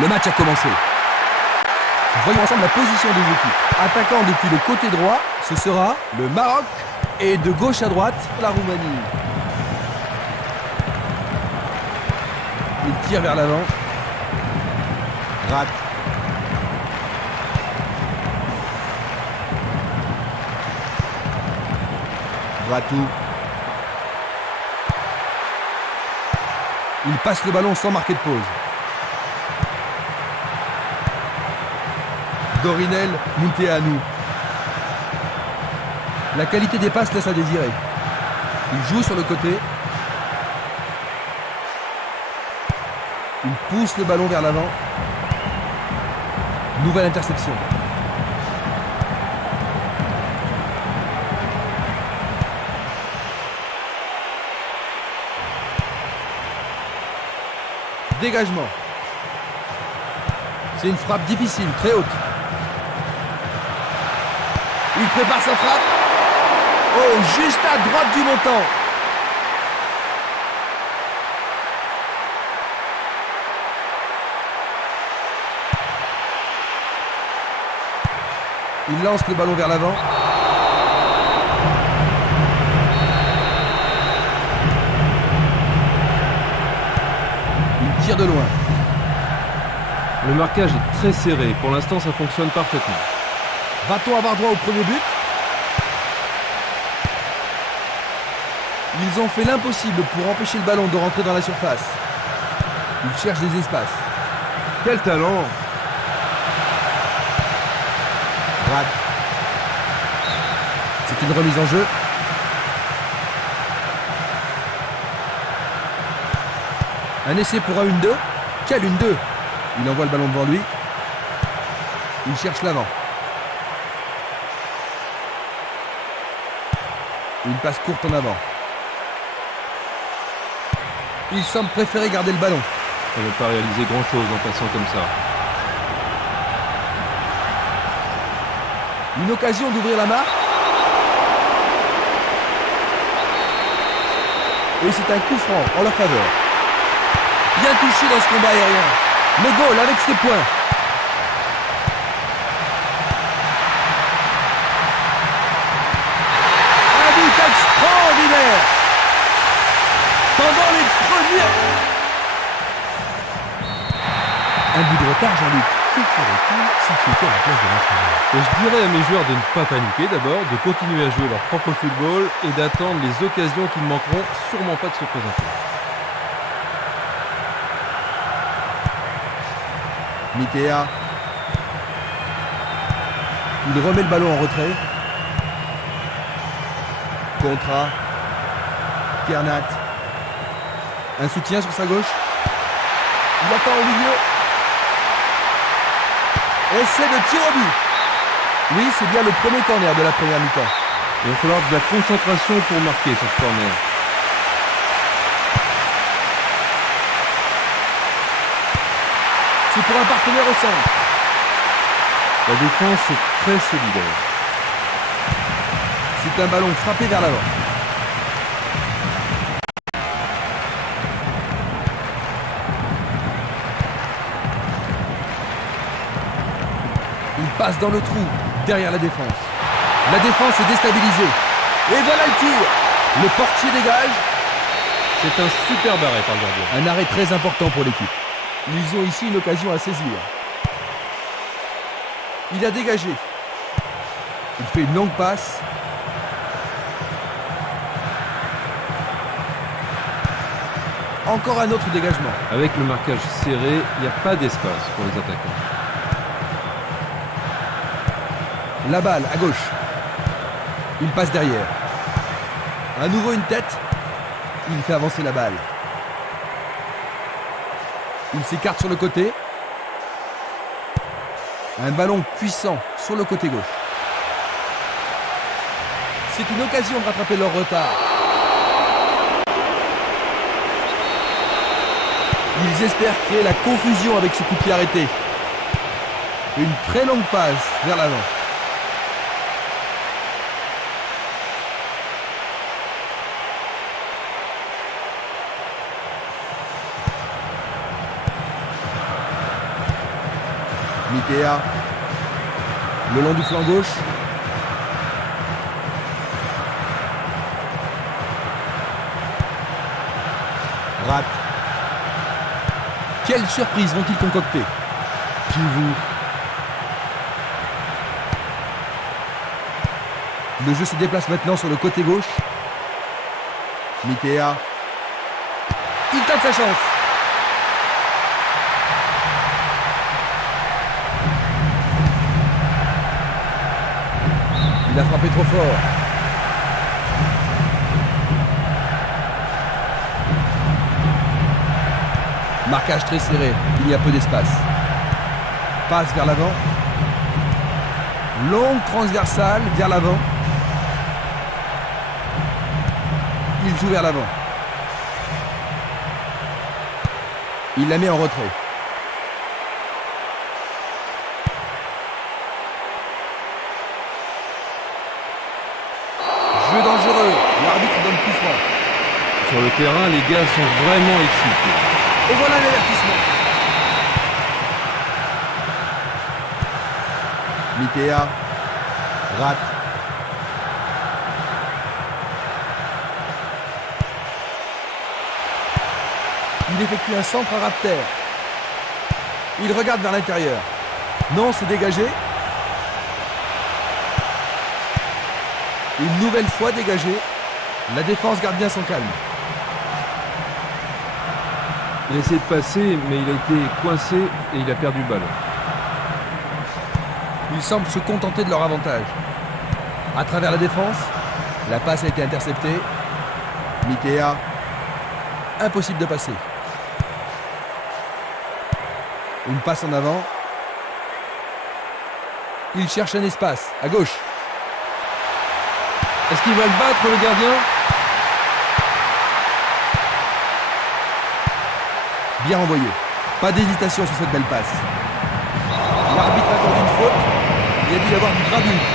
Le match a commencé. Voyons ensemble la position des équipes. Attaquant depuis le côté droit, ce sera le Maroc. Et de gauche à droite, la Roumanie. Il tire vers l'avant. Rate. Bratou. Il passe le ballon sans marquer de pause. Dorinel, Munteanu. La qualité des passes laisse à désirer. Il joue sur le côté. Il pousse le ballon vers l'avant. Nouvelle interception. Dégagement. C'est une frappe difficile, très haute. Il prépare sa frappe. Oh, juste à droite du montant. Il lance le ballon vers l'avant. Il tire de loin. Le marquage est très serré. Pour l'instant, ça fonctionne parfaitement. Va-t-on avoir droit au premier but? Ils ont fait l'impossible pour empêcher le ballon de rentrer dans la surface. Ils cherchent des espaces. Quel talent! Rate. C'est une remise en jeu. Un essai pour un 1-2. Quel 1-2! Il envoie le ballon devant lui. Il cherche l'avant. Une passe courte en avant. Il semble préférer garder le ballon. On ne va pas réaliser grand-chose en passant comme ça. Une occasion d'ouvrir la marque. Et c'est un coup franc en leur faveur. Bien touché dans ce combat aérien. Le goal avec ses points. Un but extraordinaire. Pendant les premiers... Un but de retard, Jean-Luc. Que ferait-il si tu étais à la place de l'entraîneur? Et je dirais à mes joueurs de ne pas paniquer d'abord, de continuer à jouer leur propre football et d'attendre les occasions qui ne manqueront sûrement pas de se présenter. Mitea. Il remet le ballon en retrait. Contra. Kiernat. Un soutien sur sa gauche. Il attend au milieu. Essai de tir au but. Oui, c'est bien le premier corner de la première mi-temps. Il va falloir de la concentration pour marquer sur ce corner. C'est pour un partenaire au centre. La défense est très solidaire. C'est un ballon frappé vers l'avant. Il passe dans le trou, derrière la défense. La défense est déstabilisée. Et voilà le tir. Le portier dégage. C'est un superbe arrêt par le gardien. Un arrêt très important pour l'équipe. Ils ont ici une occasion à saisir. Il a dégagé. Il fait une longue passe. Encore un autre dégagement. Avec le marquage serré, il n'y a pas d'espace pour les attaquants. La balle à gauche. Il passe derrière. À nouveau une tête. Il fait avancer la balle. Il s'écarte sur le côté. Un ballon puissant sur le côté gauche. C'est une occasion de rattraper leur retard. Ils espèrent créer la confusion avec ce coup de pied arrêté. Une très longue passe vers l'avant. Mitea. Le long du flanc gauche. Rate. Quelle surprise vont-ils concocter? Kivu. Le jeu se déplace maintenant sur le côté gauche. Mitea. Il tente sa chance. Il a frappé trop fort. Marquage très serré. Il y a peu d'espace. Passe vers l'avant. Longue transversale vers l'avant. Il joue vers l'avant. Il la met en retrait. Jeu dangereux. L'arbitre donne coup franc. Sur le terrain, les gars sont vraiment excités. Et voilà l'avertissement. Mitea. Rate. Il effectue un centre à ras de terre. Il regarde vers l'intérieur. Non, c'est dégagé. Une nouvelle fois dégagé. La défense garde bien son calme. Il a essayé de passer, mais il a été coincé et il a perdu le ballon. Ils semblent se contenter de leur avantage. À travers la défense, la passe a été interceptée. Mitea. Impossible de passer. Une passe en avant. Il cherche un espace, à gauche. Est-ce qu'il va le battre, le gardien? Bien envoyé. Pas d'hésitation sur cette belle passe. L'arbitre accorde une faute. Il a dû y avoir du grabuge.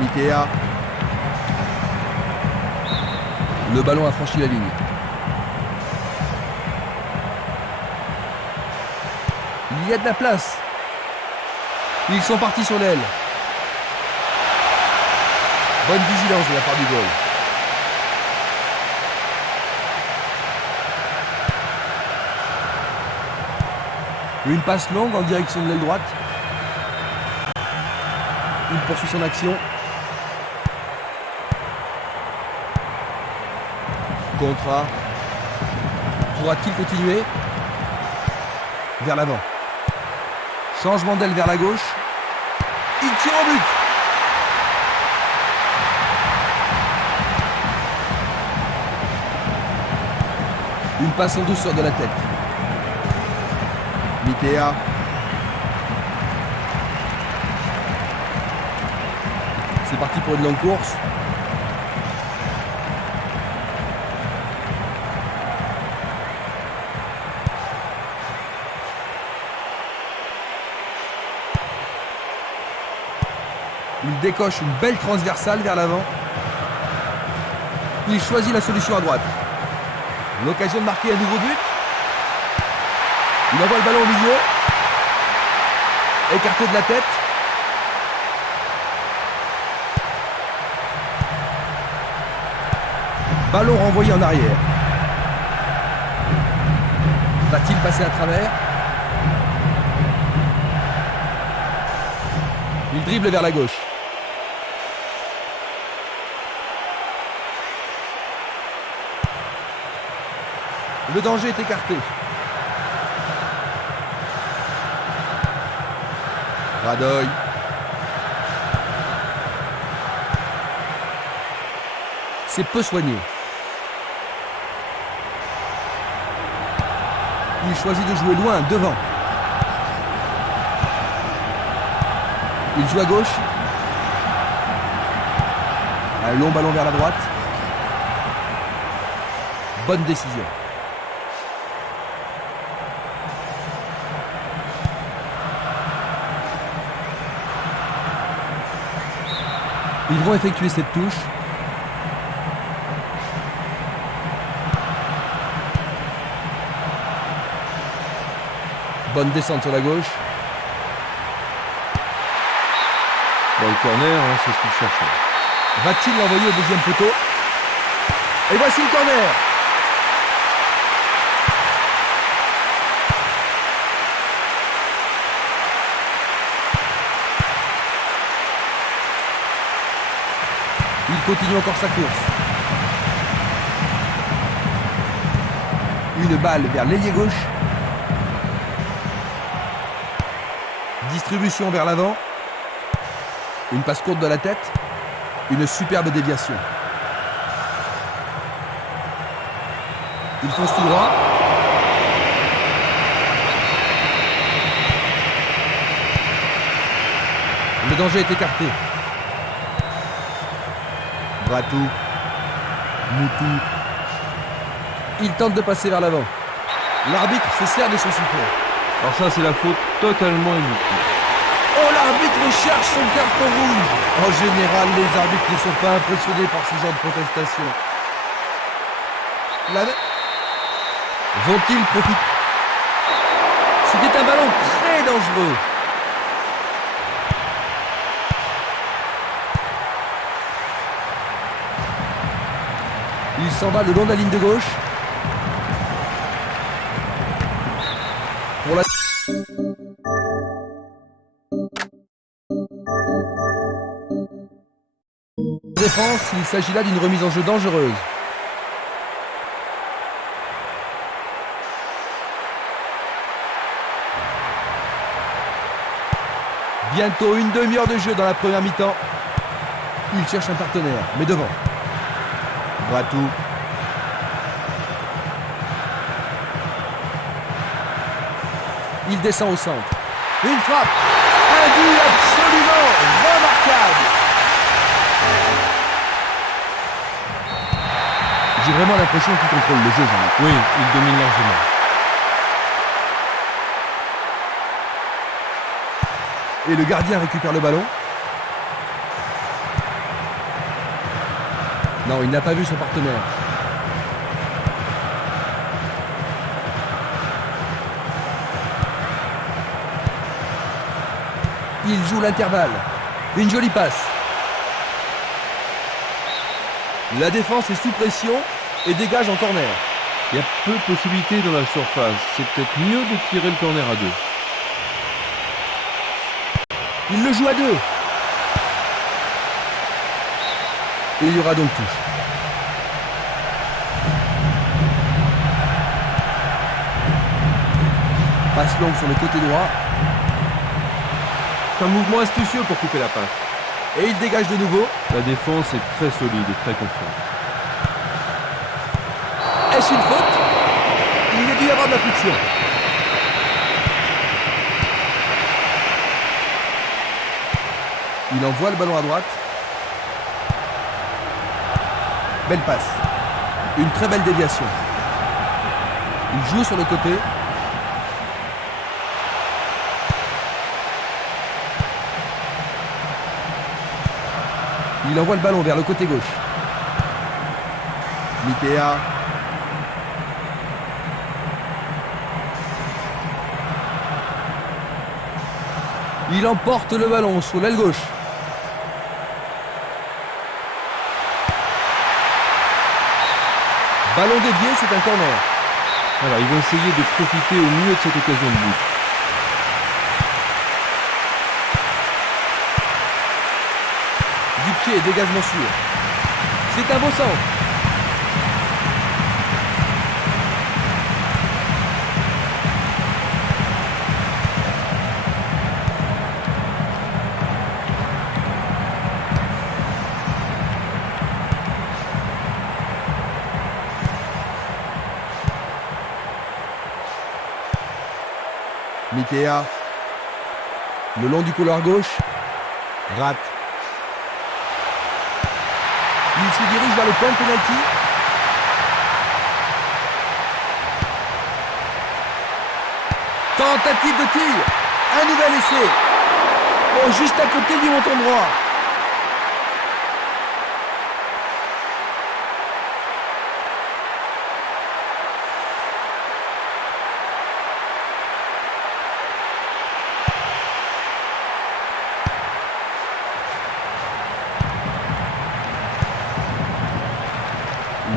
Mitea. Le ballon a franchi la ligne. Il y a de la place. Ils sont partis sur l'aile. Bonne vigilance de la part du goal. Une passe longue en direction de l'aile droite. Il poursuit son action. Contrat. Pourra-t-il continuer? Vers l'avant. Changement d'aile vers la gauche. Il tire au but. Une passe en douceur de la tête. Mitea. C'est parti pour une longue course. Il décoche une belle transversale vers l'avant. Il choisit la solution à droite. L'occasion de marquer un nouveau but. Il envoie le ballon au milieu. Écarté de la tête. Ballon renvoyé en arrière. Va-t-il passer à travers? Il dribble vers la gauche. Le danger est écarté. Radoy. C'est peu soigné. Il choisit de jouer loin, devant. Il joue à gauche. Un long ballon vers la droite. Bonne décision. Ils vont effectuer cette touche. Bonne descente sur la gauche. Bon, le corner, hein, c'est ce qu'il cherchait. Va-t-il l'envoyer au deuxième poteau? Et voici le corner. Il continue encore sa course. Une balle vers l'ailier gauche. Distribution vers l'avant. Une passe courte de la tête. Une superbe déviation. Il fonce tout droit. Le danger est écarté. Bratou. Moutou. Il tente de passer vers l'avant. L'arbitre se sert de son sifflet. Alors ça, c'est la faute totalement inutile. Oh, l'arbitre cherche son carton rouge. En général, les arbitres ne sont pas impressionnés par ce genre de protestation. Vont-ils profiter? C'était un ballon très dangereux. Il s'en va le long de la ligne de gauche. Pour la défense, il s'agit là d'une remise en jeu dangereuse. Bientôt une demi-heure de jeu dans la première mi-temps. Il cherche un partenaire, mais devant. Bratou. Il descend au centre. Une frappe. Un but absolument remarquable. J'ai vraiment l'impression qu'il contrôle le jeu, Jean-Luc. Oui, il domine largement. Et le gardien récupère le ballon. Non, il n'a pas vu son partenaire. Il joue l'intervalle. Une jolie passe. La défense est sous pression et dégage en corner. Il y a peu de possibilités dans la surface. C'est peut-être mieux de tirer le corner à deux. Il le joue à deux. Et il y aura donc touche. Passe longue sur le côté droit. C'est un mouvement astucieux pour couper la passe. Et il dégage de nouveau. La défense est très solide et très confiante. Est-ce une faute? Il y a dû y avoir de la friction. Il envoie le ballon à droite. Belle passe. Une très belle déviation. Il joue sur le côté. Il envoie le ballon vers le côté gauche. Mitea. Il emporte le ballon sur l'aile gauche. Ballon dévié, c'est un corner. Voilà, ils vont essayer de profiter au mieux de cette occasion de but. Du pied, dégagement sûr. C'est un beau centre. Mitea. Le long du couloir gauche. Rate. Il se dirige vers le point de pénalty. Tentative de tir. Un nouvel essai. Oh, juste à côté du montant droit.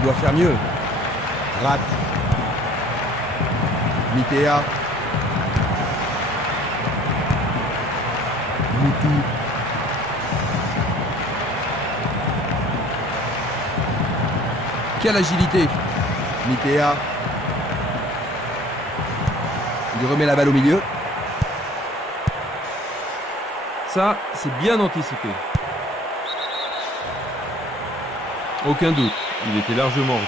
Il doit faire mieux. Rate. Mitea. Moutou. Quelle agilité. Mitea. Il remet la balle au milieu. Ça, c'est bien anticipé. Aucun doute, il était largement en jeu.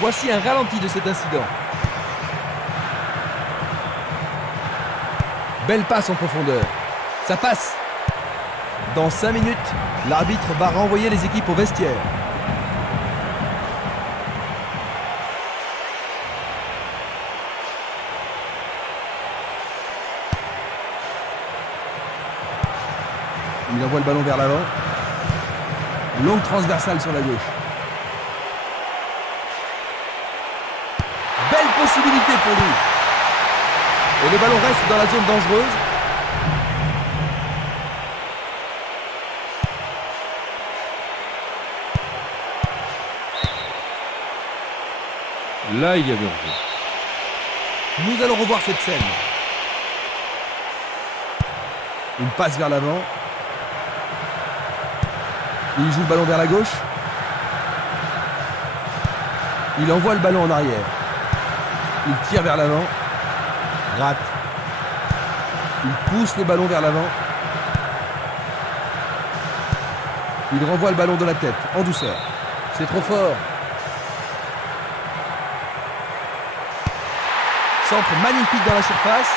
Voici un ralenti de cet incident. Belle passe en profondeur. Ça passe. Dans 5 minutes, l'arbitre va renvoyer les équipes au vestiaire. Il envoie le ballon vers l'avant. Longue transversale sur la gauche. Belle possibilité pour lui. Et le ballon reste dans la zone dangereuse. Là, il y avait un jeu. Nous allons revoir cette scène. Une passe vers l'avant. Il joue le ballon vers la gauche. Il envoie le ballon en arrière. Il tire vers l'avant. Rate. Il pousse le ballon vers l'avant. Il renvoie le ballon de la tête, en douceur. C'est trop fort. Centre magnifique dans la surface.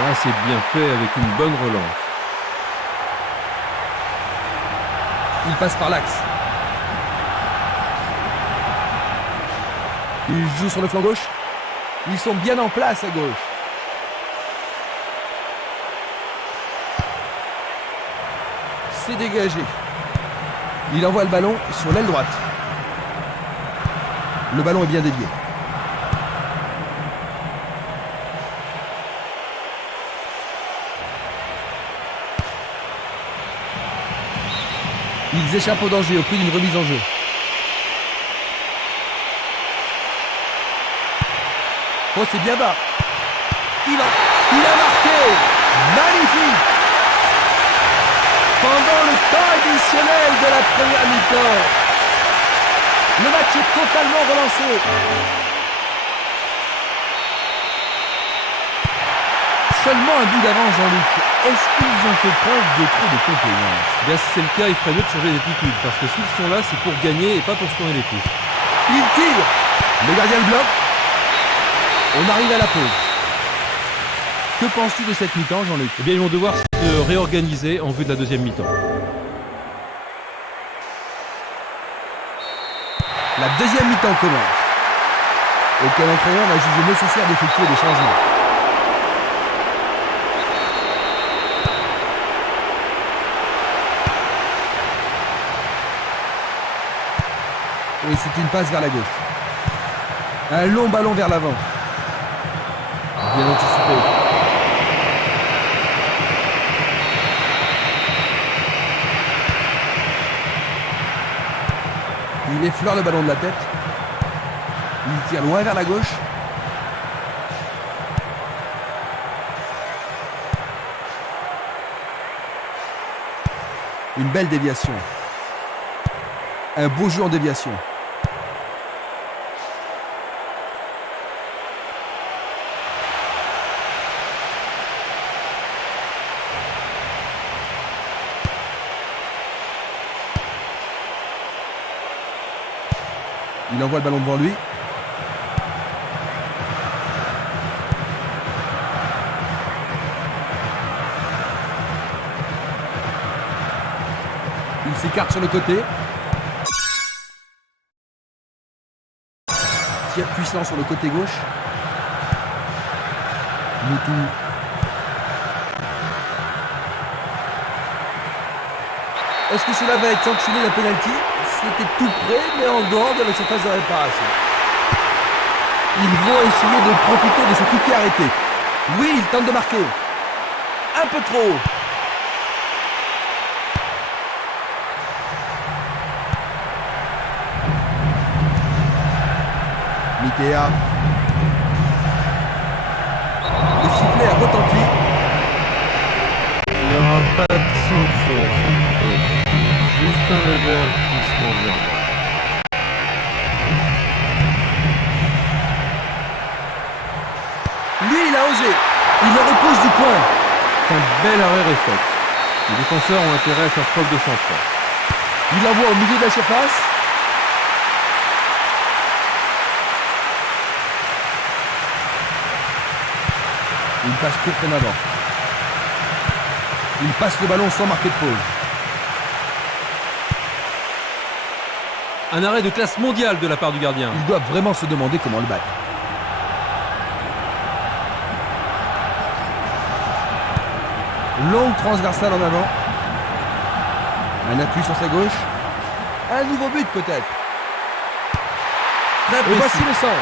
Ah, c'est bien fait avec une bonne relance. Il passe par l'axe. Il joue sur le flanc gauche. Ils sont bien en place à gauche. C'est dégagé. Il envoie le ballon sur l'aile droite. Le ballon est bien dévié. Ils échappent au danger au prix d'une remise en jeu. Oh, c'est bien bas. Il a marqué. Magnifique. Pendant le temps additionnel de la première mi-temps, le match est totalement relancé. Seulement un but d'avance, Jean-Luc. Est-ce qu'ils ont fait preuve de trop de complaisance? Bien, si c'est le cas, il ferait mieux de changer d'attitude, parce que s'ils sont là, c'est pour gagner et pas pour se tourner les pouces. Il tire. Le gardien le bloque. On arrive à la pause. Que penses-tu de cette mi-temps, Jean-Luc? Eh bien, ils vont devoir se réorganiser en vue de la deuxième mi-temps. La deuxième mi-temps commence. Aucun entraîneur n'a jugé nécessaire d'effectuer des changements. Et c'est une passe vers la gauche. Un long ballon vers l'avant. Bien anticipé. Il effleure le ballon de la tête. Il tire loin vers la gauche. Une belle déviation. Un beau jeu en déviation. Il envoie le ballon devant lui. Il s'écarte sur le côté. Tir puissant sur le côté gauche. Moutou. Est-ce que cela va être sanctionné la pénalty? C'était tout près, mais en dehors de la surface de réparation. Ils vont essayer de profiter de ce coup qui est arrêté. Oui, ils tentent de marquer. Un peu trop. Mitea. Le sifflet a retenti. Il n'y aura pas de sanction. Juste un avertissement verbal. Lui, il a osé. Il le repousse du point. C'est un bel arrêt réflexe. Les défenseurs ont intérêt à faire preuve de sang-froid. Il l'envoie au milieu de la surface. Il passe court en avant. Il passe le ballon sans marquer de pause. Un arrêt de classe mondiale de la part du gardien. Ils doivent vraiment se demander comment le battre. Longue transversale en avant. Un appui sur sa gauche. Un nouveau but peut-être. Et voici le centre.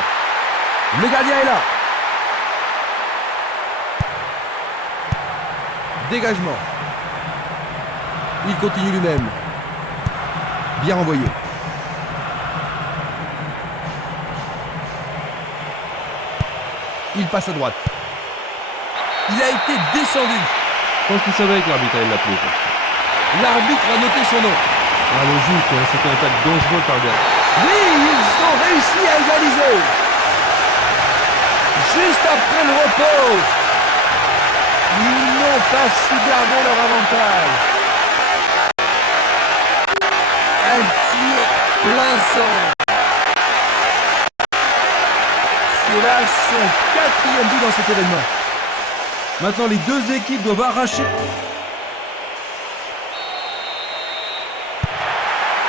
Le gardien est là. Dégagement. Il continue lui-même. Bien envoyé. Il passe à droite. Il a été descendu. Je pense qu'il savait que l'arbitre allait l'appeler. L'arbitre a noté son nom. Ah, logique, c'était un tacle dangereux par derrière. Oui, ils ont réussi à égaliser. Juste après le repos. Ils n'ont pas su garder leur avantage. Un tir plein centre. C'est là son 4e but dans cet événement. Maintenant, les deux équipes doivent arracher.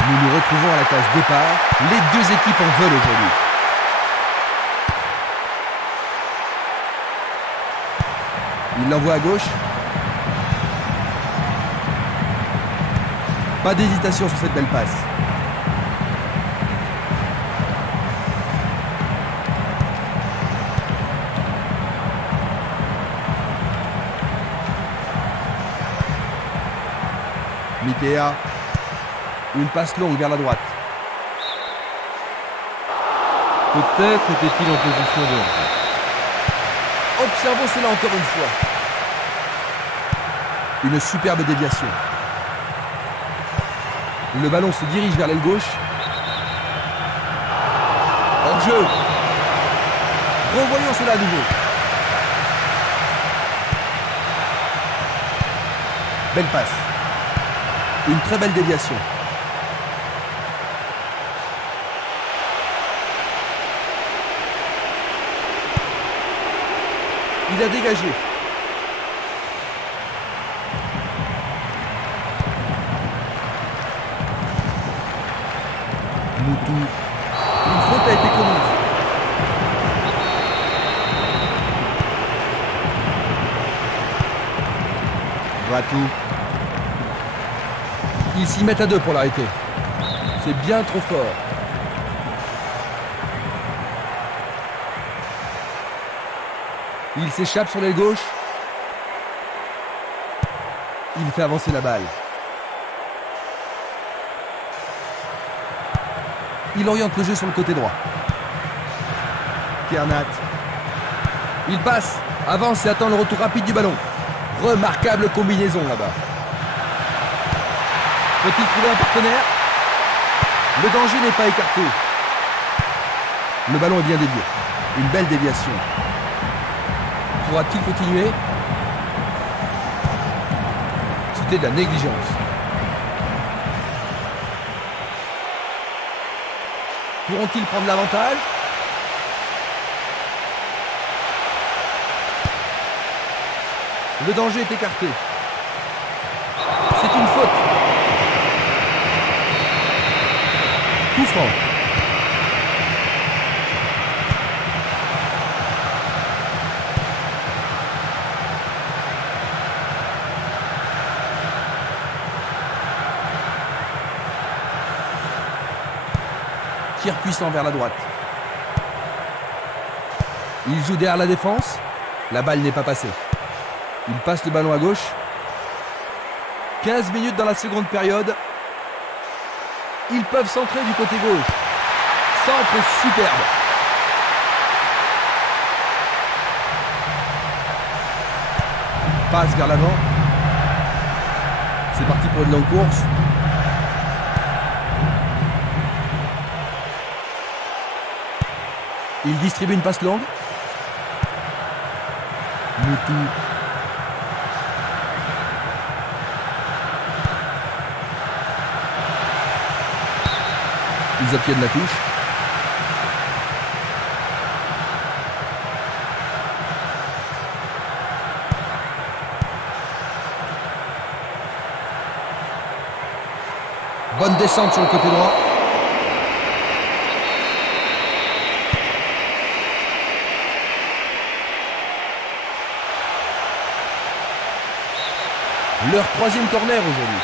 Nous nous retrouvons à la case départ. Les deux équipes en veulent aujourd'hui. Il l'envoie à gauche. Pas d'hésitation sur cette belle passe. Mitea. Une passe longue vers la droite. Peut-être était-il en position de... Observons cela encore une fois. Une superbe déviation. Le ballon se dirige vers l'aile gauche. Hors-jeu. Revoyons cela à nouveau. Belle passe. Une très belle déviation. Il a dégagé. Moutou. Une faute a été commise. Ratou. Ils s'y mettent à deux pour l'arrêter. C'est bien trop fort. Il s'échappe sur l'aile gauche. Il fait avancer la balle. Il oriente le jeu sur le côté droit. Kiernat. Il passe, avance et attend le retour rapide du ballon. Remarquable combinaison là-bas. Peut-il trouver un partenaire? Le danger n'est pas écarté. Le ballon est bien dévié. Une belle déviation. Pourra-t-il continuer? C'était de la négligence. Pourront-ils prendre l'avantage? Le danger est écarté. C'est une faute. Coup franc. Tir puissant vers la droite. Il joue derrière la défense. La balle n'est pas passée. Il passe le ballon à gauche. 15 minutes dans la seconde période. Ils peuvent centrer du côté gauche. Centre superbe. Passe vers l'avant. C'est parti pour une longue course. Il distribue une passe longue. Moutou. Ils obtiennent la touche. Bonne descente sur le côté droit. Leur troisième corner aujourd'hui.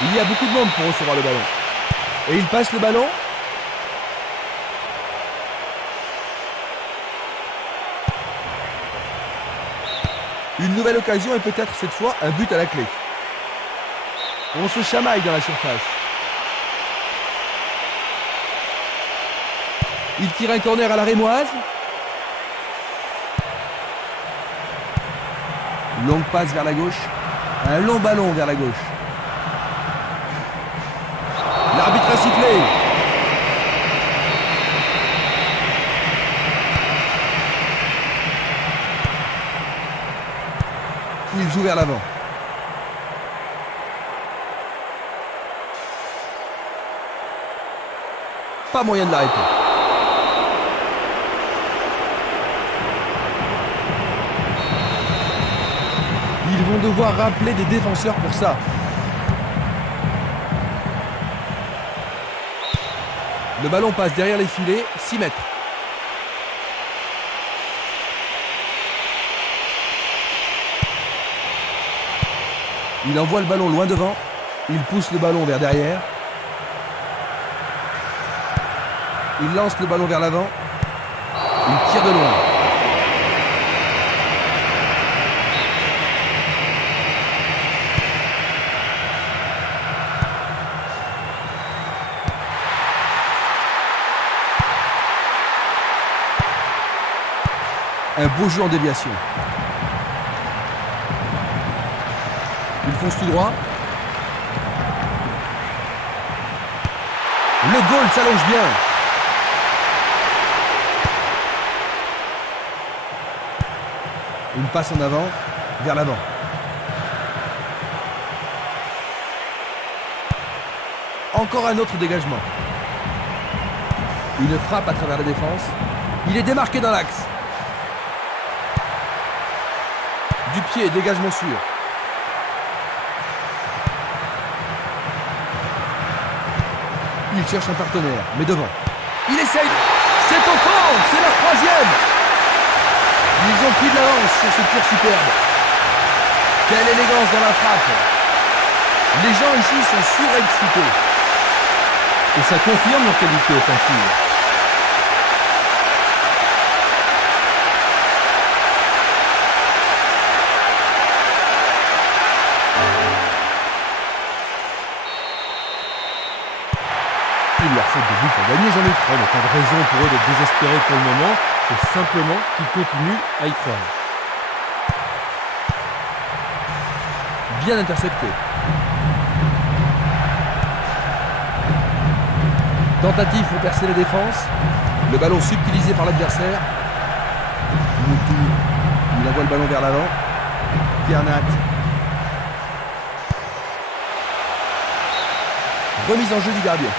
Il y a beaucoup de monde pour recevoir le ballon. Et il passe le ballon. Une nouvelle occasion et peut-être cette fois un but à la clé. On se chamaille dans la surface. Il tire un corner à la rémoise. Longue passe vers la gauche. Un long ballon vers la gauche. L'arbitre a sifflé. Il joue vers l'avant. Pas moyen de l'arrêter. Ils vont devoir rappeler des défenseurs pour ça. Le ballon passe derrière les filets, 6 mètres. Il envoie le ballon loin devant. Il pousse le ballon vers derrière. Il lance le ballon vers l'avant. Il tire de loin. Un beau jeu en déviation. Il fonce tout droit. Le goal s'allonge bien. Une passe en avant, vers l'avant. Encore un autre dégagement. Une frappe à travers la défense. Il est démarqué dans l'axe. Du pied, dégagement sûr. Il cherche un partenaire, mais devant. Il essaye. C'est au fond, c'est la troisième. Ils ont pris de l'avance sur ce tir superbe. Quelle élégance dans la frappe. Les gens ici sont surexcités. Et ça confirme leur qualité offensive. Il leur faut des buts pour gagner, Jean-Luc. Ouais, mais pas de raison pour eux d'être désespérés pour le moment. C'est simplement qu'ils continuent à y croire. Bien intercepté. Tentative pour percer la défense. Le ballon subtilisé par l'adversaire. Moutou. Il envoie le ballon vers l'avant. Kiernat. Remise en jeu du gardien.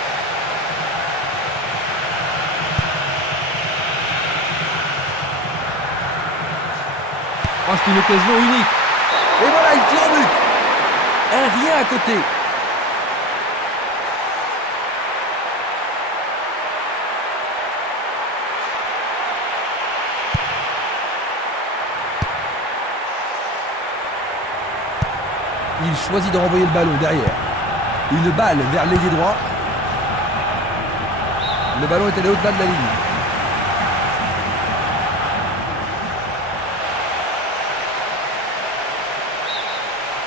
Oh, c'est une occasion unique. Et voilà, il tire au but. Un rien à côté. Il choisit de renvoyer le ballon derrière. Une balle vers l'ailier droit. Le ballon est allé au-delà de la ligne.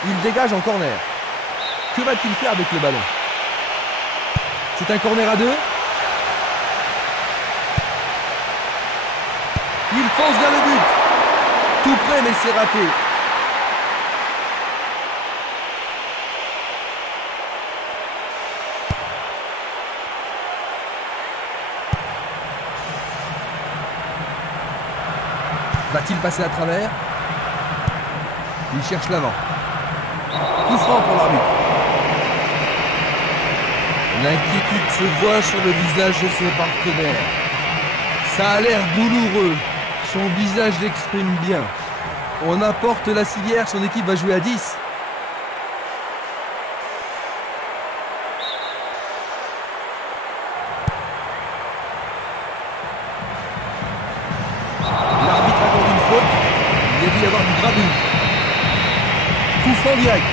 Il dégage en corner. Que va-t-il faire avec le ballon? C'est un corner à deux. Il fonce vers le but. Tout près mais c'est raté. Va-t-il passer à travers? Il cherche l'avant. Coup franc pour l'arbitre. L'inquiétude se voit sur le visage de ses partenaires. Ça a l'air douloureux. Son visage l'exprime bien. On apporte la civière, son équipe va jouer à 10. L'arbitre accorde une faute. Il y a dû y avoir du grabuge. Coup franc direct.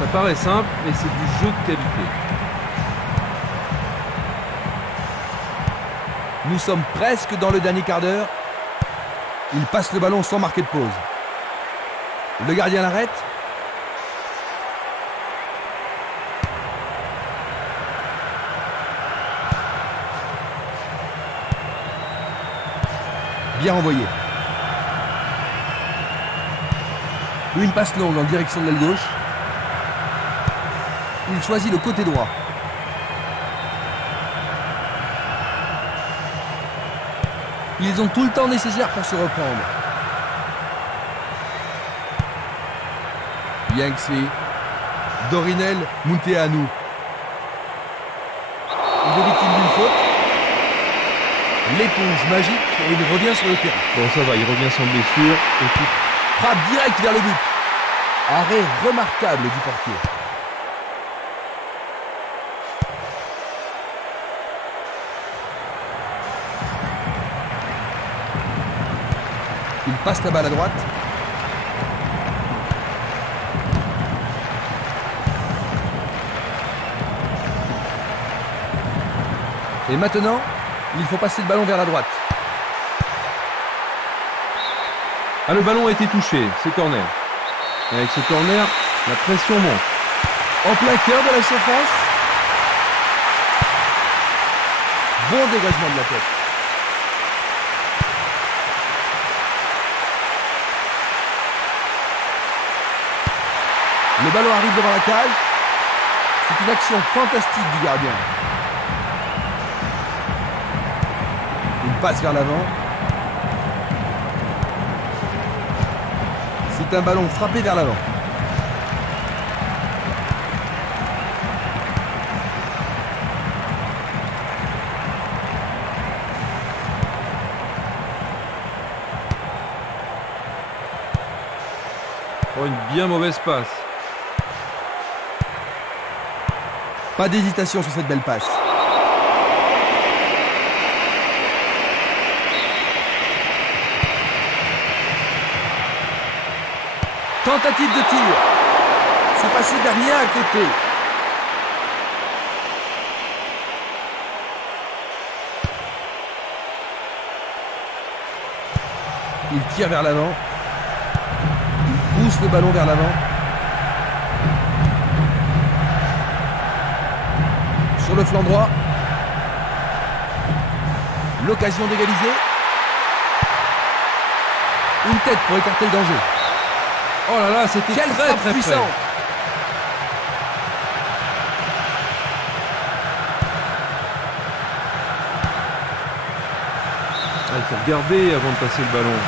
Ça paraît simple, mais c'est du jeu de qualité. Nous sommes presque dans le dernier quart d'heure. Il passe le ballon sans marquer de pause. Le gardien l'arrête. Bien envoyé. Une passe longue en direction de l'aile gauche. Il choisit le côté droit. Ils ont tout le temps nécessaire pour se reprendre. Yanxi, Dorinel Munteanu. Il est victime d'une faute. L'éponge magique et il revient sur le terrain. Bon, ça va, il revient sans blessure. Et puis, Frappe direct vers le but. Arrêt remarquable du portier. Il passe la balle à droite. Et maintenant, il faut passer le ballon vers la droite. ah, le ballon a été touché, c'est corner. Et avec ce corner, la pression monte. En plein cœur de la surface. Bon dégagement de la tête. Le ballon arrive devant la cage. C'est une action fantastique du gardien. Une passe vers l'avant. C'est un ballon frappé vers l'avant. Oh, une bien mauvaise passe. Pas d'hésitation sur cette belle passe. Tentative de tir. C'est passé derrière à côté. Il tire vers l'avant. Il pousse le ballon vers l'avant. Sur le flanc droit. L'occasion d'égaliser. Une tête pour écarter le danger. Oh là là, c'était Quelle très frappe très puissante. près. Ah, il faut regarder avant de passer le ballon.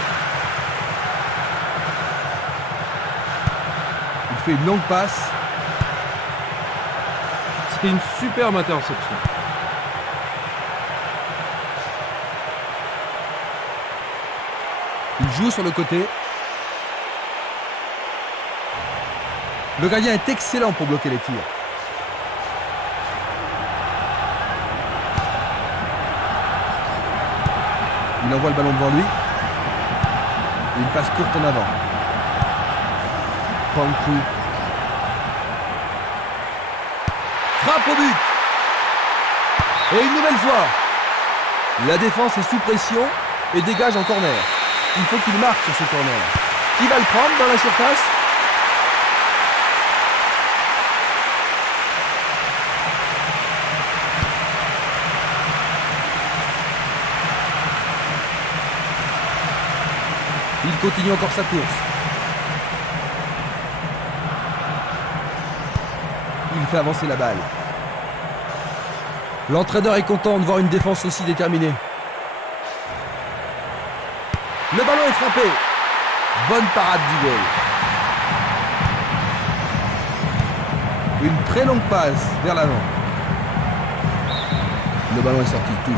Il fait une longue passe. C'était une superbe interception. Il joue sur le côté. Le gardien est excellent pour bloquer les tirs. Il envoie le ballon devant lui. Une passe courte en avant. Pankou. Frappe au but. Et une nouvelle fois. La défense est sous pression et dégage en corner. Il faut qu'il marque sur ce corner. Qui va le prendre dans la surface? Il continue encore sa course. Il fait avancer la balle. L'entraîneur est content de voir une défense aussi déterminée. Le ballon est frappé. Bonne parade du goal. Une très longue passe vers l'avant. Le ballon est sorti, touche.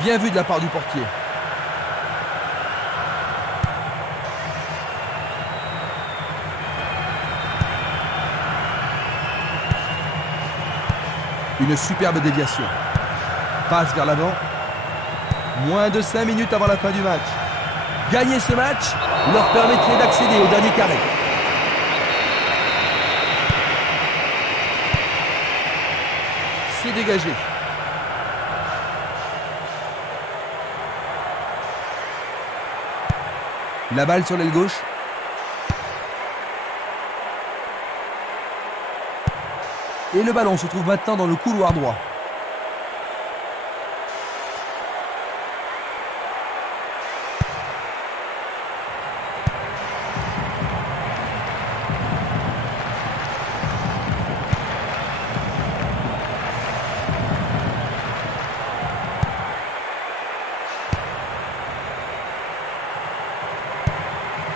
Bien vu de la part du portier. Une superbe déviation. Passe vers l'avant. Moins de 5 minutes avant la fin du match. Gagner ce match leur permettrait d'accéder au dernier carré. C'est dégagé. La balle sur l'aile gauche. Et le ballon se trouve maintenant dans le couloir droit.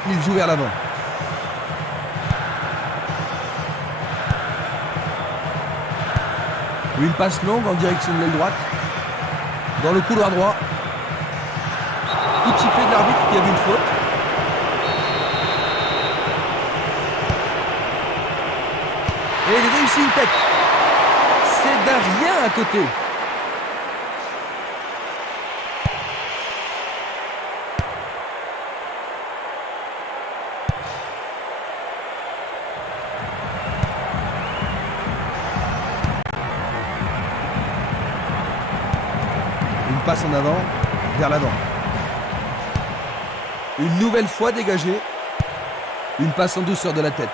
Il joue vers l'avant. Une passe longue en direction de l'aile droite. Dans le couloir droit. Coup de sifflet de l'arbitre qui a vu une faute. Et il réussit une tête. C'est d'un rien à côté. Passe en avant, vers l'avant. Une nouvelle fois dégagée. Une passe en douceur de la tête.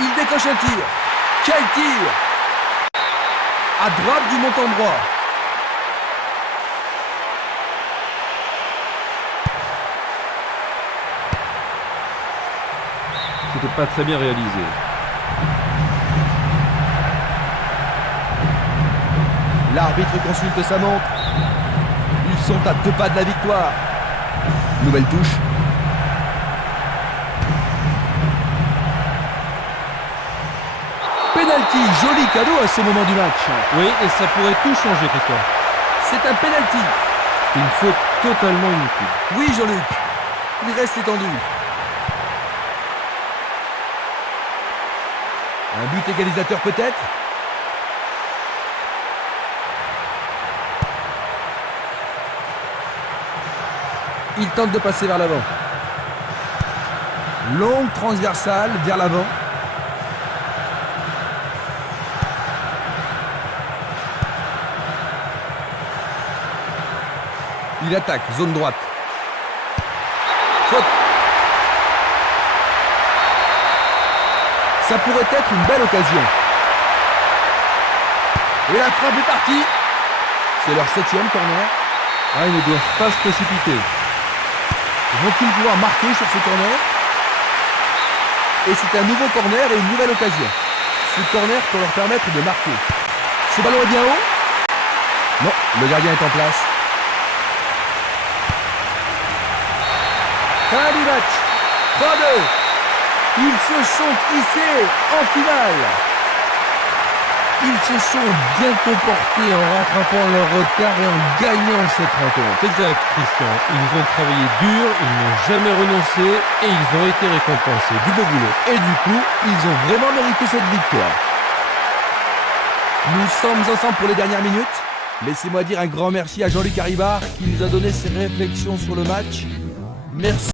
Il décoche un tir. Quel tir! À droite du montant droit. C'était pas très bien réalisé. L'arbitre consulte sa montre. Ils sont à 2 pas de la victoire. Nouvelle touche. Penalty, joli cadeau à ce moment du match. Oui, et ça pourrait tout changer, Christophe. C'est un penalty. Une faute totalement inutile. Oui, Jean-Luc. Il reste étendu. Un but égalisateur peut-être. Il tente de passer vers l'avant. Longue transversale vers l'avant. Il attaque, zone droite. Faute. Ça pourrait être une belle occasion. Et la frappe est partie. C'est leur 7e corner. Ah, ils ne doivent pas se précipiter. Vont-ils pouvoir marquer sur ce corner? Et c'est un nouveau corner et une nouvelle occasion. Ce corner peut leur permettre de marquer. Ce ballon est bien haut? Non, le gardien est en place. Fin du match. 3-2. Ils se sont hissés en finale. Ils se sont bien comportés en rattrapant leur retard et en gagnant cette rencontre. Exact, Christian. Ils ont travaillé dur, ils n'ont jamais renoncé et ils ont été récompensés. Du beau boulot. Et du coup, ils ont vraiment mérité cette victoire. Nous sommes ensemble pour les dernières minutes. Laissez-moi dire un grand merci à Jean-Luc Haribard qui nous a donné ses réflexions sur le match. Merci.